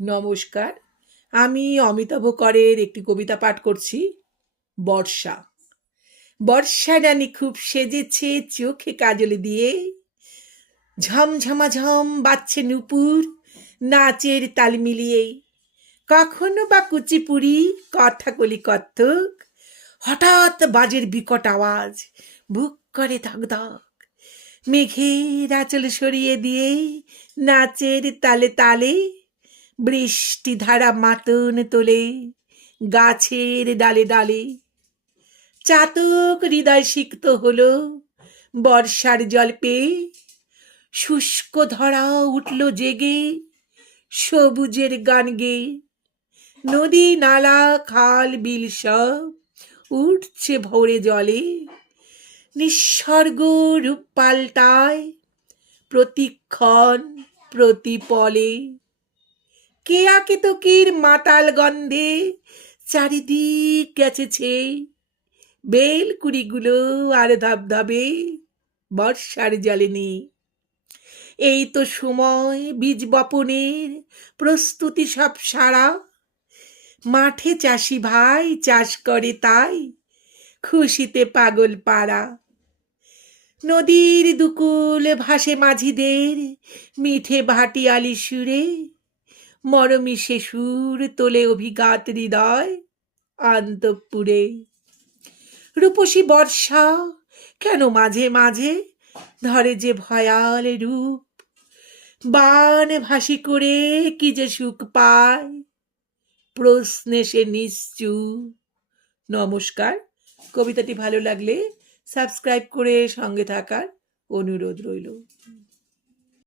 নমস্কার। আমি অমিতাভ করের একটি কবিতা পাঠ করছি। বর্ষা। বর্ষা রানী খুব সেজেছে চোখে কাজল দিয়ে, ঝমঝমাঝম বাজছে নূপুর নাচের তাল মিলিয়ে। কখনো বা কুচিপুড়ি কথাকলি কত্থক, হঠাৎ বাজের বিকট আওয়াজ, বুক করে ধকধক। মেঘের আঁচল সরিয়ে দিয়ে নাচের তালে তালে, বৃষ্টি ধারা মাতন তোলে গাছের ডালে ডালে। চাতক হৃদয় সিক্ত হলো বর্ষার জল পেয়ে, শুষ্ক ধরা উঠল জেগে সবুজের গান গেয়ে। নদী নালা খাল বিল সব উঠছে ভোরে জলে, নিঃসর্গ রূপ পাল্টায় প্রতিক্ষণ প্রতিপলে। কেয়াকেতকীর মাতাল গন্ধে চারিদিক গেছেছে, বেলকুড়িগুলো আর ধবধবে বর্ষার জলে নেই। এই তো সময় বীজ বপনের প্রস্তুতি সব সারা, মাঠে চাষি ভাই চাষ করে তাই খুশিতে পাগল পাড়া। নদীর দুকুল ভাসে মাঝিদের মিঠে ভাটিয়ালি সুরে, মরমী সে সুর তোলে অভিঘাত হৃদয় অন্তঃপুরে। রূপসী বর্ষা কেন মাঝে মাঝে ধরে যে ভয়াল রূপ, বান ভাসি করে কি যে সুখ পায় প্রশ্নে সে নিশ্চুপ। নমস্কার। কবিতাটি ভালো লাগলে সাবস্ক্রাইব করে সঙ্গে থাকার অনুরোধ রইল।